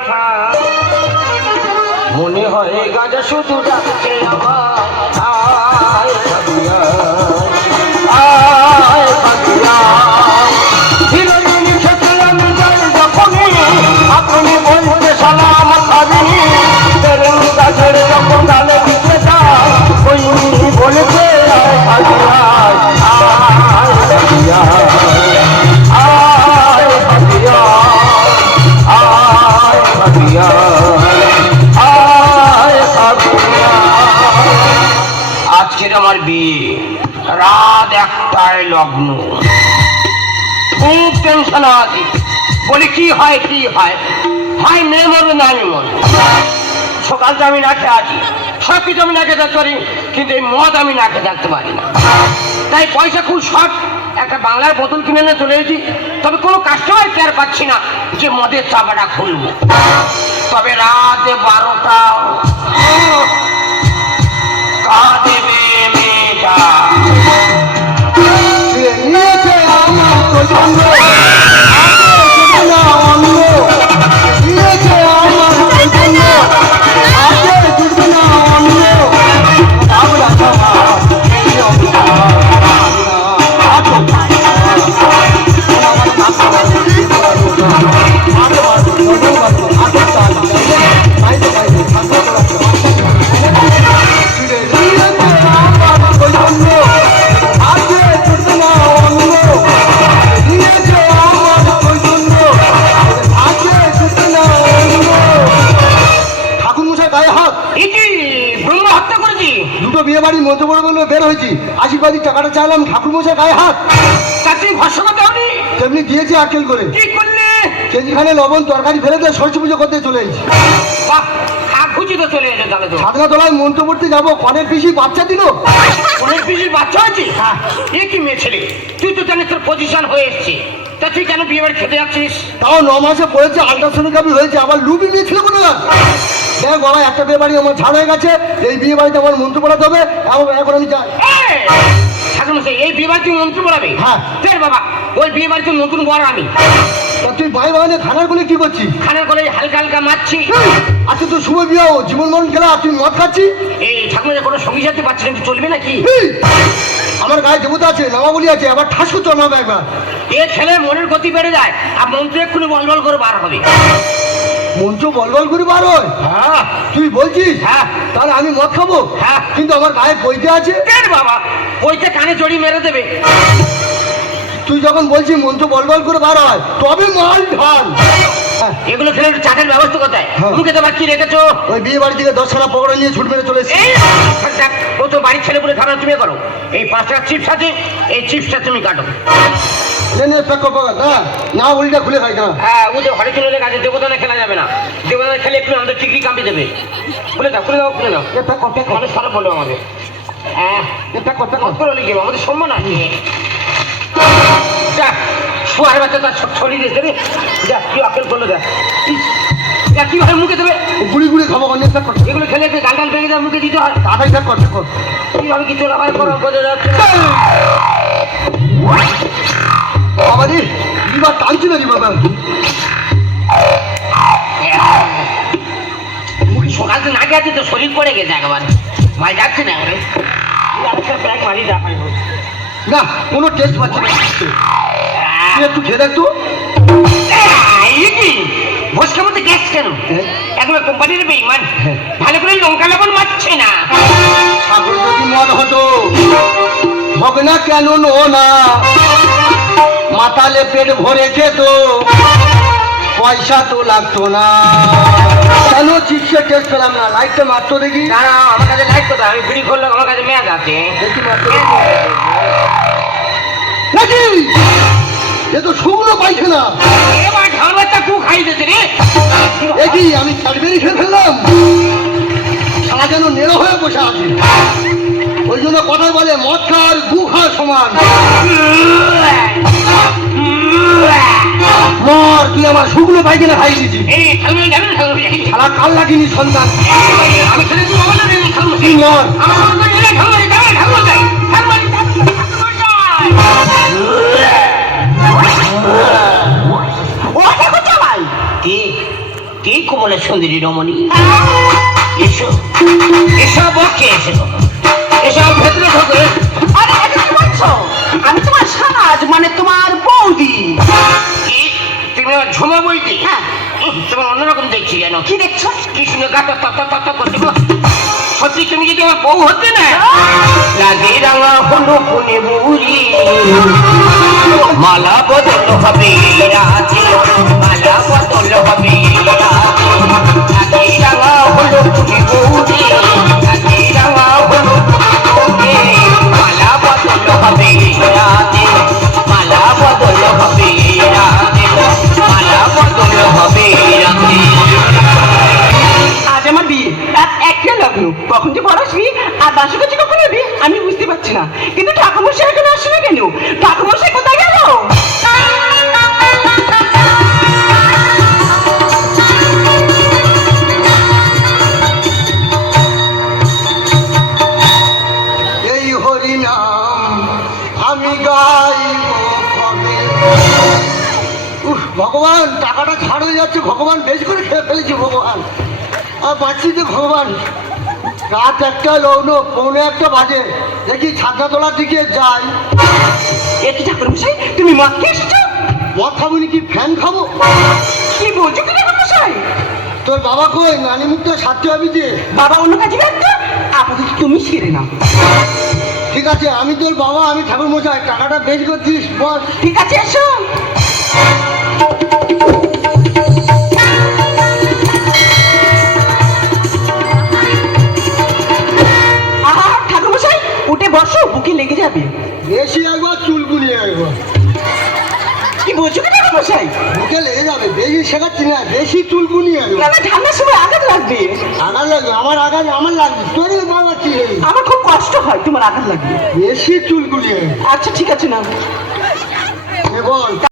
মাথা মনে হয় গাজা শুধু ডাকছে আমার আয় পাগিয়া আয় পাগিয়া হিরোইন খেতে আমি যাই যখনই আপনি বলতে সালাম খাবি তেরেন গাছের যখন ডালে দিতে যায় ওই বলেছে আয় পাগিয়া আয় পাগিয়া আয় পাগিয়া আয় পাগিয়া আজকের আমার বিয়ে রাত 1টায় লগ্ন খুব টেনশন আছে বলি কি হয় হয় মেয়ে মরবে না আমি মরবো সকালটা আমি না খেয়ে আছি সব কিছু আমি না খেয়ে থাকতে পারি কিন্তু এই মদ আমি না খেয়ে থাকতে পারি না তাই পয়সা খুব শর্ট একটা বাংলার বোতল কিনে নিয়ে চলে এসেছি তবে কোনো কাস্টমার কেয়ার পাচ্ছি না যে মদের চাপাটা খুলবো তবে রাত 12টা কাঁদেবে মেয়েটা বিয়ে বাড়ি মধ্যে বড় বলে বের হয়েছি আশীর্বাদী টাকাটা চাইলাম ঠাকুর মশাই গায়ে হাত চাকরি ভরসা দাওনি তেমনি দিয়েছি আকেল করে কি করলে কেজিখানে লবণ তরকারি ফেলে দিয়ে সরস্বতী পুজো করতে চলে এসেছি বাহ খুঁজি তো চলে এসে তাহলে তো সাধনা তলায় মন্ত্র পড়তে যাবো কনের পিসি বাচ্চা দিল কনের পিসির বাচ্চা আছে হ্যাঁ এ কি মেয়ে ছেলে তুই তো জানিস তোর পজিশন হয়ে এসছে তা তুই কেন বিয়ে বাড়ি খেতে যাচ্ছিস তাও 9 মাসে পড়েছে আল্ট্রাসোনোগ্রাফি হয়েছে আবার লুবি নিয়ে ছিল কোনো দেখ বাবা একটা বিয়ে বাড়ি আমার ছাড় হয়ে গেছে এই বিয়ে বাড়িতে আমার মন্ত্র পড়াতে হবে এখন আমি যাই এই বিয়ে বাড়িতে মন্ত্র পড়াবে হ্যাঁ বাবা ওই বিয়ে বাড়িতে নতুন বর আমি তুই ভাই বাগানে খানার কোলে কি করছিস খানার কোলে হালকা হালকা মারছি আচ্ছা তো শুভ বিয়ে জীবন মরণ খেলা তুই মদ খাচ্ছি এই ঠাকুরের কোনো সঙ্গী সাথে পাচ্ছি না চলবে নাকি আমার গায়ে দেবতা আছে নামাবলি আছে আবার ঠাস করতে নামবে একবার এ খেলে মনের গতি বেড়ে যায় আর মন্ত্র এক্ষুনি বলবল করে বার হবে মন্ত্র বলবল করে বার হয় হ্যাঁ তুই বলছিস হ্যাঁ তাহলে আমি মদ খাবো হ্যাঁ কিন্তু আমার গায়ে বইতে আছে বাবা বইতে কানে জড়ি মেরে দেবে তুই যখন বলছিস মন্ত্র বলবল করে বার হয় তবে মাল ঢাল এগুলো খেলে একটু চাটের ব্যবস্থা কোথায় মুখে তোমার কি রেখেছো ওই বিয়ে বাড়ি থেকে 10 খানা পকোড়া নিয়ে ছুট মেরে চলে এসেছি ও তো বাড়ির ছেলে বলে খাবার তুমি করো এই 5 টাকা চিপস আছে এই চিপসটা তুমি কাটো না উল্টা খুলে খাই না হ্যাঁ ওদের ঘরে চলে গেছে দেবতানা খেলা যাবে না দেবতানা খেলে একটু আমাদের টিকরি কামড়ে দেবে খুলে দাও মানুষ খারাপ বললো আমাদের হ্যাঁ করে লিখে আমাদের সম্মান আছে যা শোয়ার বাচ্চা তার ছড়িয়ে দিয়েছে রে যা কি আকেল করলো যা কিভাবে মুখে দেবে গুড়ি গুড়ি খাবো এগুলো খেলে একটু গাল গাল ভেঙে দেওয়া মুখে দিতে হয় তাড়াতাড়ি থাক কর কিভাবে কিছু লাগাই করো বাবা রে লিভার টানছি না রে বাবা সকাল তো না গেছে তো শরীর পড়ে গেছে একবার মাই যাচ্ছে না ওরে প্রায় মারি না কোনো টেস্ট পাচ্ছি না তুই একটু খেয়ে দেখ তো বসকে মধ্যে গ্যাস কেন একবার কোম্পানির বেইমান ভালো করে লঙ্কা লবণ মারছে না সাগর যদি মন হতো হোক না কেন নো না মাতালে পেট ভরে খেত পয়সা তো লাগতো না কেন চিপসে টেস্ট পেলাম না লাইটটা মারতো দেখি না আমার কাছে লাইট কোথায় আমি বিড়ি করলে আমার কাছে মেয়াদ আছে দেখি মারতো নাকি এ তো শুকনো পাইছে না এবার ঝালবাচ্চা কু খাই দিতে রে একই আমি ক্যাডবেরি খেয়ে ফেললাম সারা যেন নেড়ো হয়ে বসে আছে ওই জন্য কথায় বলে মদ খাওয়ার গু খাওয়ার সমান মর তুই আমার শুকনো পাইখানা খাই দিয়েছি সারা কাল লাগিনি সন্তান তুই মর কি কি কোমলে সুন্দরী রমণী, এসো এসো বকে এসো, এসো ভেতরে ঢোকে। আরে এটা কি বলছো? আমি তোমার সাজ মানে তোমার বৌদি। কি তুমি আমার ঝুমা বইতে? হ্যাঁ। তোমার অন্যরকম দেখছি কেন? কি দেখছো? কৃষ্ণ গাটা তত তত করতে গো। সত্যি তুমি যদি আমার বউ হতে না, লাগে রাঙা হলো কোনে বুড়ি, মালা বদল হবে রাতে, মালা বদল হবে রাতে, লাগে রাঙা হলো কোনে বুড়ি, লাগে রাঙা হলো কোনে, মালা বদল হবে রাতে, মালা বদল হবে রাতে, মালা বদল হবে রাতে। আজ আমার বিয়ে, রাত একটা লগ্ন, কখন যে বড় আসবি আর বাসু কাছে কখন যাবি আমি বুঝতে পারছি না। কিন্তু ঠাকুরমশাই এখন আসছে না কেন? ঠাকুরমশাই কোথায় গেল? এই হরি নাম আমি গাইব কবে। উফ, ভগবান টাকাটা ছাড় হয়ে যাচ্ছে, ভগবান বেশ করে খেয়ে ফেলেছি ভগবান, আর পাচ্ছি যে ভগবান। রাত একটা লগ্ন, পৌনে একটা বাজে, দেখি ছাদনা তোলার দিকে যাই। একটু ঠাকুরমশাই তুমি মদ খেয়ে এসেছো? মদ খাবো নাকি ফ্যান খাবো? কি বলছো কি ঠাকুরমশাই? তোর বাবা কই? নানি মুখটা সারতে হবে যে। বাবা অন্য কাজে ব্যস্ত, আপাতত তুমি সেরে নাও। ঠিক আছে, আমি তোর বাবা, আমি ঠাকুর মশাই, টাকাটা বেশ করছিস বল। ঠিক আছে এসো। আহা ঠাকুরমশাই উঠে বসো, বুকে লেগে যাবে। বেশি একবার চুল গুলিয়ে একবার কি বলছো কি ঠাকুরমশাই? বুকে লেগে যাবে, বেশি শেখাচ্ছি না, বেশি চুল গুলিয়ে না না ঠান্ডার সময় আঘাত লাগবে। আঘাত লাগবে, আমার আঘাত আমার লাগবে, তোর বাবা কি আমার খুব কষ্ট হয় তোমার আঘাত লাগবে। বেশি চুল গুলিয়ে। আচ্ছা ঠিক আছে না বল।